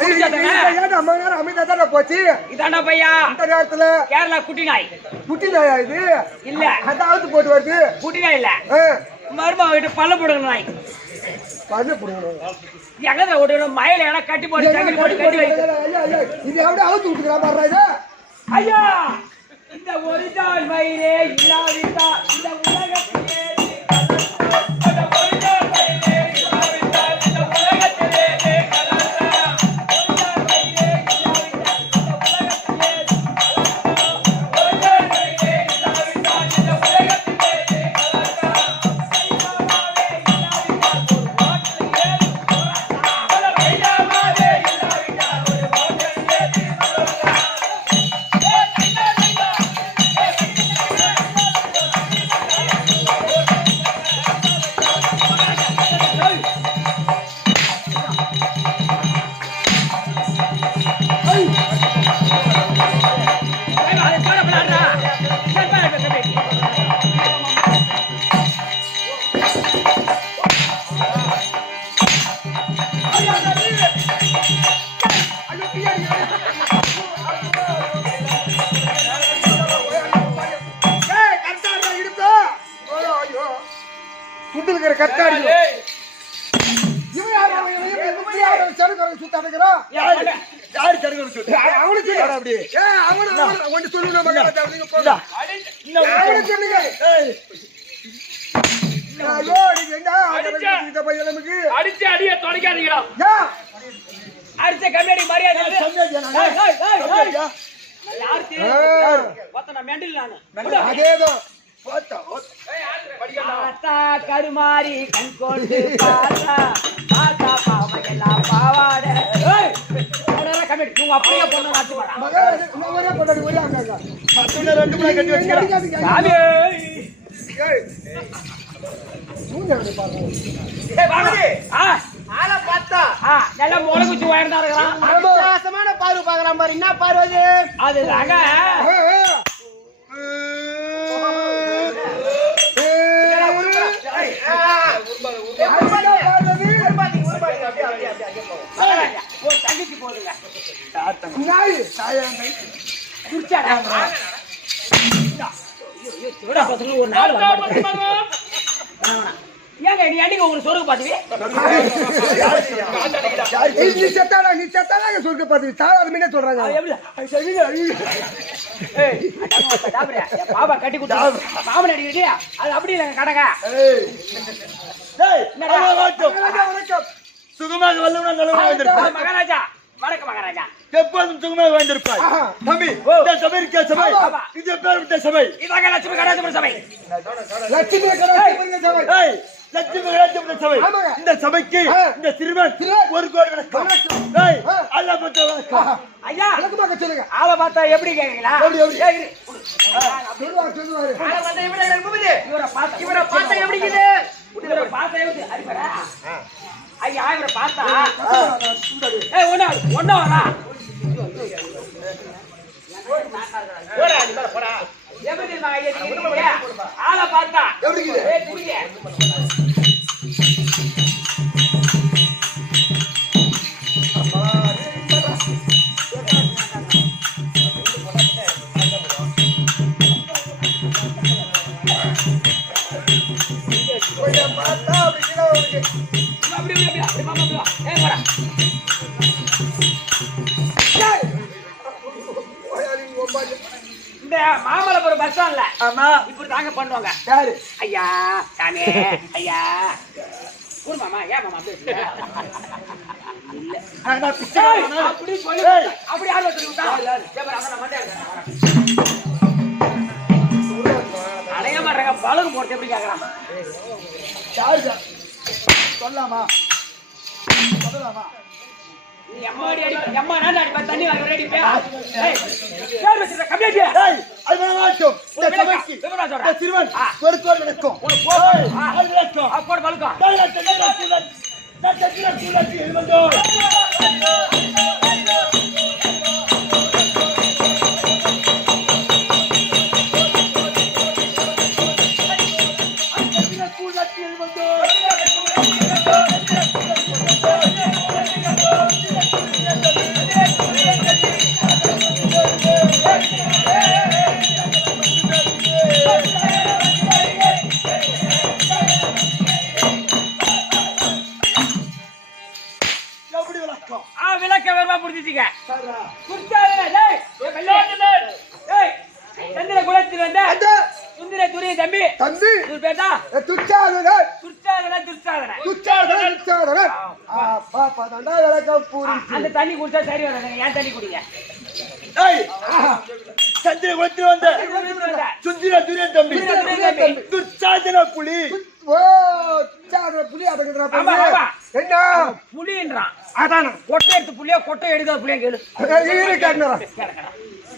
அமைதியா போச்சு. இதாண்டா பையா இந்த நேரத்துல கேரளா குட்டி நாய். குட்டி நாயா இது? இல்ல அதாவது போட்டு வருது. குட்டி நாய் இல்ல, மருமக வீட்டு பல்ல போடுங்க நாய். பல்ல போடுங்க எங்க ஓடுற மயில என கட்டி போட்டு சங்கிலி போட்டு கட்டி வைக்க. இது அப்படியே அவுத்து விட்டுக்கறா பாறா இது. ஐயா இந்த ஒரிஜினல் மயிலே இல்லாவிட்டா இந்த உலகத்திலே கருமாரி கண் கொண்டு பாத்தா பாத்தா பாவையெல்லாம் பாவாட அப்படியே பொண்ணு மாத்தி நல்லா முளை குச்சி உயர்ந்தா இருக்கிறான். வித்தியாசமான பார்வை பாக்குறான் பாரு. என்ன பார்வை அதுதாங்க தங்கிக்கு போதுங்க. ஒரு நாள் ஏங்க நீ அன்னைக்கு உங்களுக்கு சொருகு பாத்துவி நீ செத்தாடா சொருகு பாத்துவி சாதாரண மீனே சொல்றாங்க. பாபா கட்டி கொடுத்தா பாபன் அடிக்கிட்டே அது அப்படி இல்லைங்க கடங்க. சுகமாக வல்லவன் மகாராஜா. வணக்கம் மகாராஜா. எப்போதும் சுகமாக வந்திருப்பாய் தம்பி. இந்த சபை இருக்க சபை இது பேர் விட்ட சபை. இதாக லட்சுமி கடாஜபுர சபை. லட்சுமி கடாஜபுர சபை. லட்சுமி கடாஜபுர சபை. இந்த சபைக்கு இந்த சிறுவன் ஒரு கோடி வணக்கம். அல்ல பத்த வணக்கம். ஐயா வணக்கமாக சொல்லுங்க. ஆளை பார்த்தா எப்படி கேக்குறீங்களா? சொல்லுவாரு. ஆளை பார்த்தா எப்படி இருக்குது? இவரை பார்த்தா எப்படி இருக்குது? இவரை பார்த்தா எப்படி அடிப்படா? ஐயா இவரை பார்த்தா ஏய் ஒண்ணா வரா போடா நீ போடா எப்படி நான் ஐயா ஆளை பார்த்தா எப்படி இருக்குது? ஏய் குடிங்க மாமல்லபுரம் பஸ் ஸ்டாண்ட்ல இப்படி தாங்க பண்ணுவாங்க. யாரு? ஐயா சாமி ஐயா ஊர் மாமா. ஏன் மாமா அப்படி சொல்லி அப்படி யாரும் அடைய மாட்டாங்க. பழகு போட்டு எப்படி கேக்குறான்? சொல்லாமா சொல்லலாமா? நீ அம்மாடி அடி அம்மா நான் அடி தண்ணி வாங்க ரெடி பே. ஏய் யார் வெச்சற கம்மியா? ஏய் அது வேணாம். இந்த சபைக்கு இந்த சிறுவன் ஒரு கோடி வணக்கம். ஒரு கோடி அது வணக்கம். அப்போட வணக்கம். எப்படி விளக்கம் விளக்க வேறுமா புரிஞ்சுச்சுங்க சந்திர குலத்தில் வந்த சுந்தர துரிய தம்பி தம்பி இவர் பேர் தான் துச்சாதனன் துர்ச்சாதனன் துர்ச்சாதனன் துச்சாதனன் துச்சாதனன் பாப்பா தாண்டா விளக்கம் புரிஞ்சு அந்த தண்ணி குடிச்சா சரி வராதுங்க ஏன் தண்ணி குடிங்க ஏய் சந்திர குலத்தில் வந்த சுந்தர துரிய தம்பி துச்சாதன புலி ஓ துச்சாதன புலி அடங்குறா என்ன புலின்றான் அதான கொட்டை எடுத்து புலியா கொட்டை எடுக்காத புலியா கேளு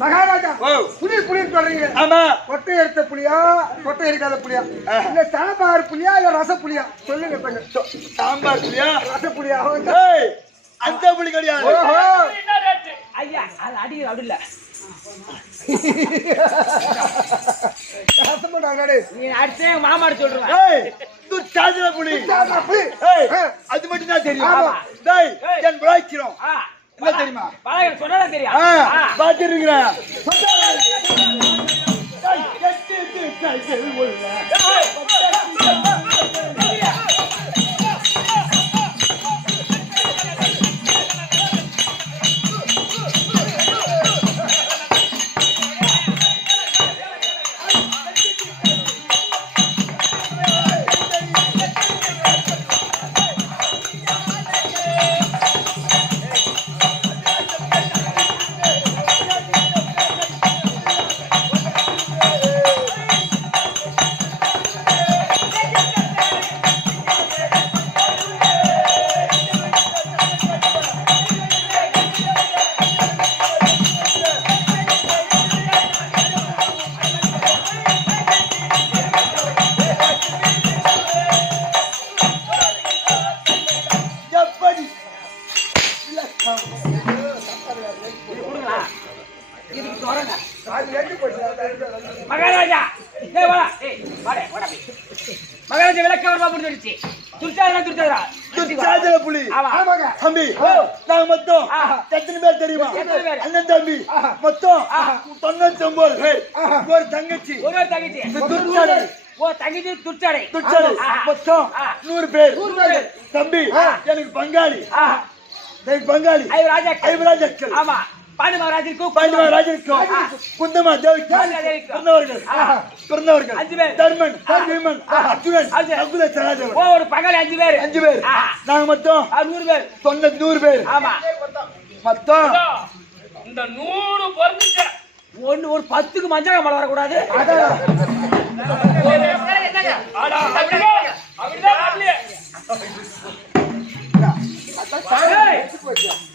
மகாராஜா புலி புலின்னு சொல்றீங்க ஆமா கொட்டை எடுத்த புலியா கொட்டை எடுக்காத புலியா இல்ல சாம்பார் புலியா இல்ல ரச புலியா சொல்லுங்க கொஞ்சம் சாம்பார் புலியா ரச புலியா அந்த புலி கிடையாது ஐயா அது அடிக்கிறது அப்படி இல்ல நீ அடுத்து மாமாடு சொல்றேன் துச்சாதன புலி அது மட்டும் தான் தெரியும் என் விளைக்கிறோம் என்ன தெரியுமா சொன்னா தெரியும் பாத்துருக்கிறேன் மகாராஜா மகாராஜா விளக்க வருமா முடிஞ்சிருச்சு துச்சாதன புலி தம்பி நாங்க மொத்தம் எத்தனை பேர் தெரியுமா அண்ணன் தம்பி மொத்தம் 99 பேர் ஒரு தங்கச்சி துச்சாடை தங்கச்சி துச்சாடை மொத்தம் 100 பேர் தம்பி எனக்கு பங்காளி ஐவராஜாக்கள் ஆமா பாண்டி மகாராஜருக்கும் குந்தமா தேவிக்கு பிறந்தவர்கள் 5 பேர் தர்மன் பீமன் அர்ஜுனன் நகுல சகாதேவன் ஒரு பங்காளி 5 பேர் நாங்க மொத்தம் 100 பேர் 100 பேர் ஆமா மொத்தம் இந்த 100 பொறுத்துச்சு ஒரு 10க்கு மஞ்சள் மழை வரக்கூடாது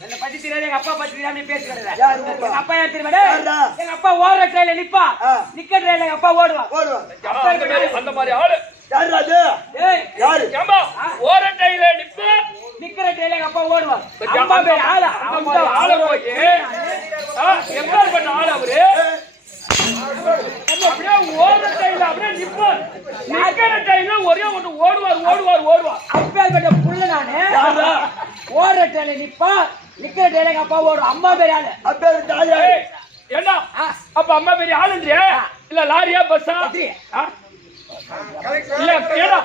என்ன பத்தி தெரியாது எங்க அப்பா பத்தி தெரியாம பேசுறது எங்க அப்பா யார் தெரியுமா எங்க அப்பா ஓடுற ட்ரெயின்ல நிப்பா நிக்க ட்ரெயின்ல எங்க அப்பா ஓடுவான் அந்த மாதிரி ஆளு யாரு அது யாரு ஏம்பா ஓடுற ட்ரெயின்ல நிப்பா நிக்கிற ட்ரெயின்ல எங்க அப்பா ஓடுவான் அம்மா பேர் ஆளு போய் எம்மா பண்ண ஆளு அவரு அப்படியே ஓடுற ட்ரெயின்ல அப்படியே நிப்பான் நிக்கிற ட்ரெயின்ல ஒரே ஒன்று ஓடுவார் அப்பேற்பட்ட புள்ள நானு ஓடுற ட்ரெயின்ல நிப்பா நிக்கிற ட்ரெயின்ல எங்க அப்பா ஓடும் அம்மா பேர் ஆளு என்ன அப்ப அம்மா பெரிய ஆளுன்றியா இல்ல லாரியா பஸ்ஸா இல்ல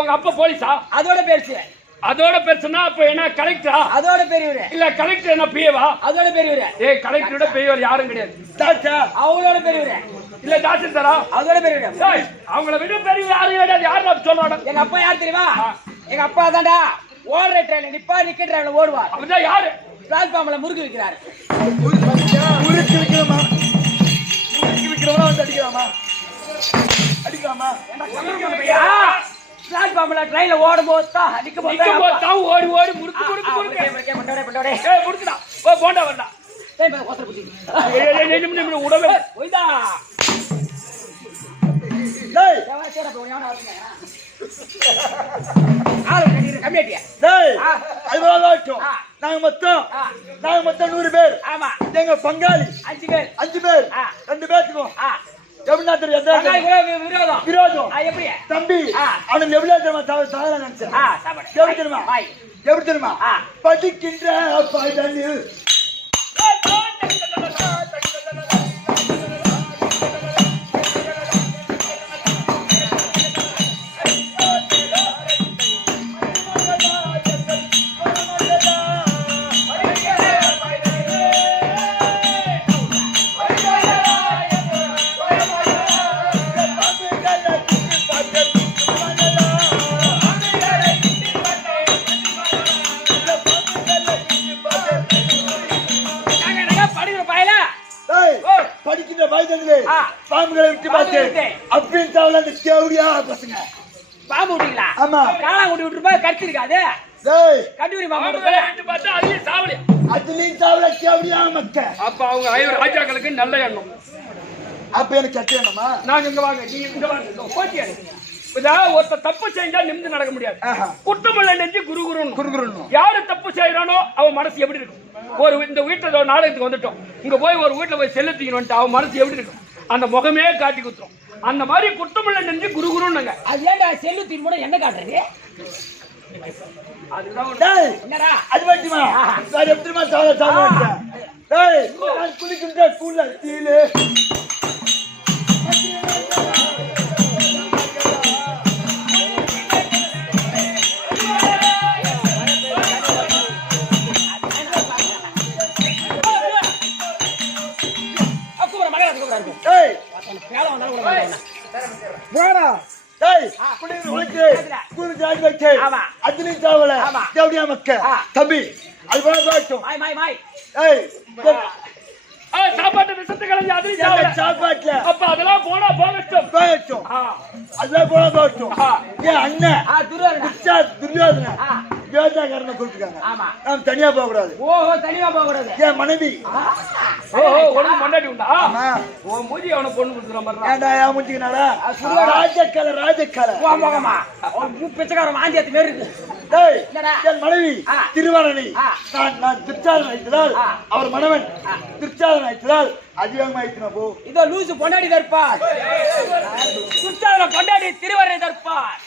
உங்க அப்பா போலீஸா அதோட பெருசுனா அப்ப என்ன கலெக்டரா அதோட பெரியவர் இல்ல கலெக்டர் என்ன பிஏவா அதோட பெரியவர் கலெக்டரோட பெரியவர் யாரும் கிடையாது டாக்டர் அவங்களோட பெரியவர் இல்ல டாக்டர் தரா அதோட பெரியவர் அவங்கள விட பெரியவர் யாரும் கிடையாது யாரும் சொல்றாங்க எங்க அப்பா யார் தெரியுமா எங்க அப்பா தான்டா ஓடுற ட்ரெயின்ல நிப்பா நிக்க ட்ரெயின்ல ஓடுவார் அப்படிதான் யாரு பிளாட்ஃபார்ம்ல முறுக்கு விற்கிறாரு முறுக்கு விற்கிறவனா வந்து அடிக்கலாமா பிளாட்ஃபார்ம்ல ட்ரெயின்ல ஓடும்போது தான் நிக்கும்போது ஓடி முறுக்கு முறுக்குடா ஓ போண்டா வரடா ஓசர புடி உடவே போய்டா டேய் சேடா போய் யாரா வரீங்க ஆளு கம்மியாட்டியா டேய் ஐவராஜாக்கள் நாங்க மொத்தம் 100 பேர் ஆமா எங்க பங்காளி 5 பேர் 2 பேத்துக்கும் எப்படின்னா தெரியும் விரோதம் எப்படி தம்பி அவனுக்கு எப்படி தெரியுமா நினைச்சேன் எப்படி தெரியுமா படிக்கின்ற வயது பாம்புகளை விட்டு பார்த்தேன் அப்படின்னு தவிர அந்த தேவடியா பசங்க பாம்பு விட்டீங்களா? ஆமா. காளாங்குடி விட்டுருப்பா கடிச்சிருக்காது. கட்டுரி பாம்பு பார்த்தா அதையும் சாவலியா? அதுலயும் தவிர தேவடியா மக்க. அப்ப அவங்க ஐவர் ராஜாக்களுக்கு நல்ல எண்ணம். அப்ப எனக்கு கட்ட எண்ணமா? நான் இங்க வாங்க, நீ இங்க வாங்க. போட்டியா ஒருத்த தப்பு செஞ்சா நிமிந்து நடக்க முடியாது. குற்றமுள்ள நெஞ்சு குருகுருன்னு. யாரு தப்பு செய்யறானோ அவன் மனசு எப்படி இருக்கும்? இந்த வீட்டுல நாடகத்துக்கு வந்துட்டோம், இங்க போய் ஒரு வீட்டுல போய் செல்லத்தீங்கன்னு அவன் மனசு எப்படி இருக்கும்? அந்த முகமே காட்டி குத்துரும். அந்த மாதிரி குற்றமுள்ள நெஞ்சு குருகுருன்னு. அது ஏன்டா செல்லத்தீன் கூட என்ன காட்டுறது? என்னடா அது மட்டுமா? வேற எப்படிமா குளிக்கின்ற ஸ்கூல்ல தீலு தம்பி அது சாப்பாட்டு விஷத்தை கலந்து சாப்பாட்டுல அப்ப அதெல்லாம் போனா போகட்டும் அதெல்லாம் போனா போகட்டும். என் அண்ணன் துரியோதன வேதாகாரனை கூப்பிட்டுருக்காங்க. நாம் தனியா போக கூடாது. ஓஹோ, தனியா போக கூடாது. என் மனைவி ஓஹோ ஒண்ணு மண்டாடி உண்டா? ஓ மூஞ்சி அவன பொண்ணு கொடுக்குற மாதிரி. ஏன்டா யா மூஞ்சிக்கனாடா? ராஜக்கலை போகமா பிச்சைக்காரன் ஆந்தியத்து மாரி இருக்கு. டேய் என் மனைவி திருவாரணி. நான் திருச்சாதன் ஆயிட்டதால் அவர் மனவன் திருச்சாதன் ஆயிட்டதால் அதிகமாக ஆயிட்டுனா போ. இதோ லூசு பொண்டாடி தர்ப்பார். திருச்சாதன பொண்டாடி திருவாரணி தர்ப்பார்.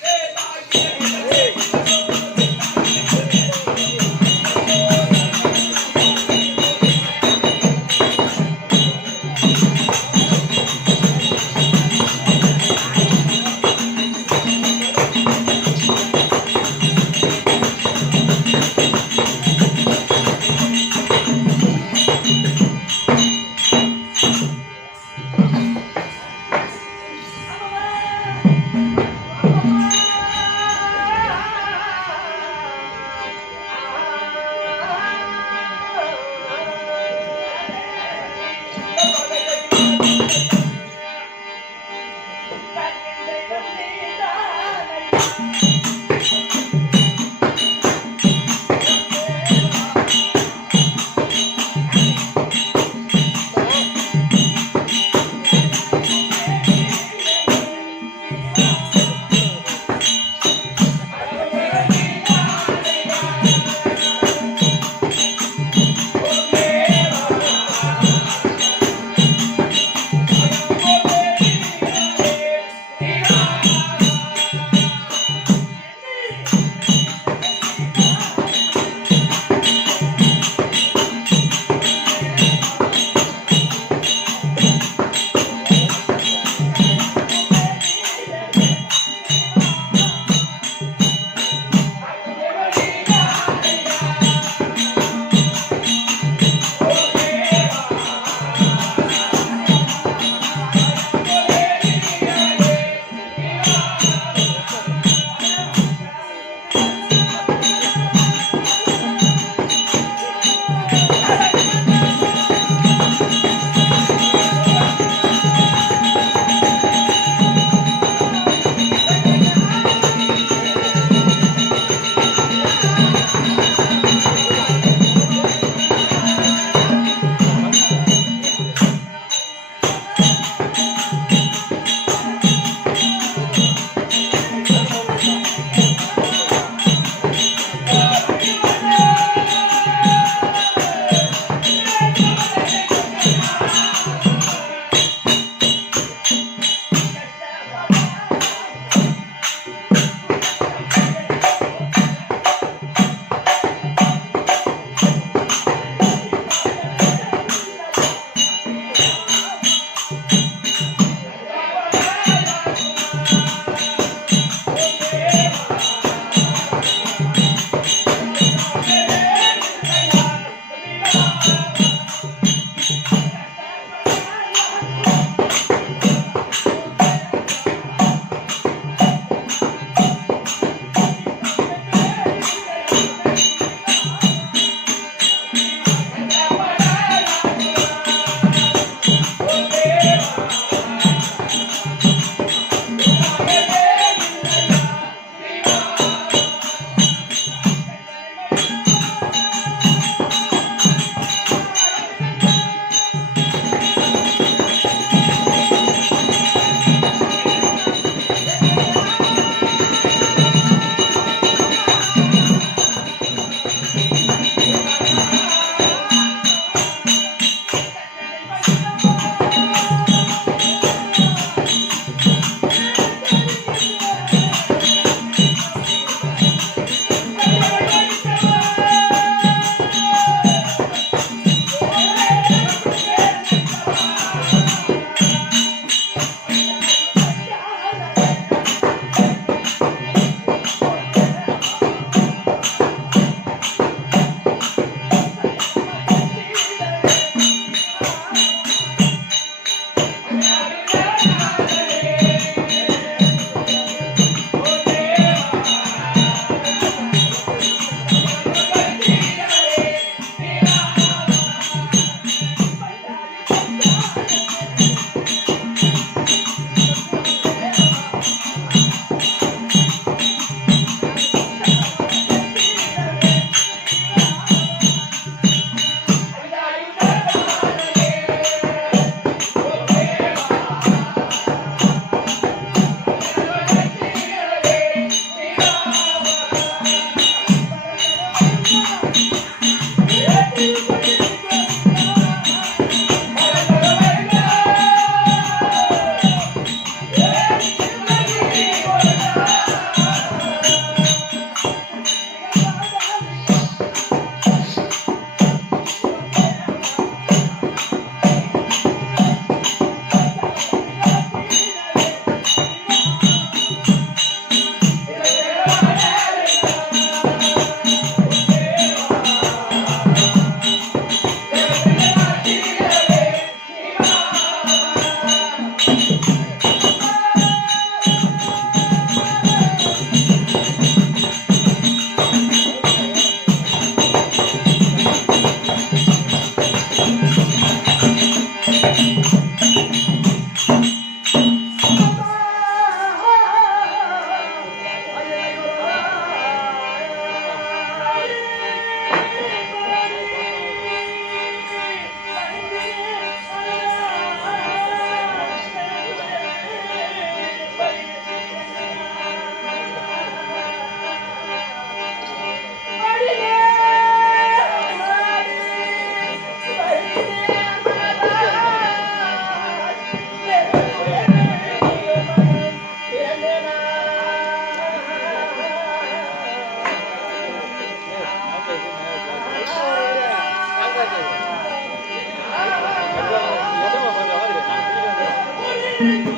Thank you.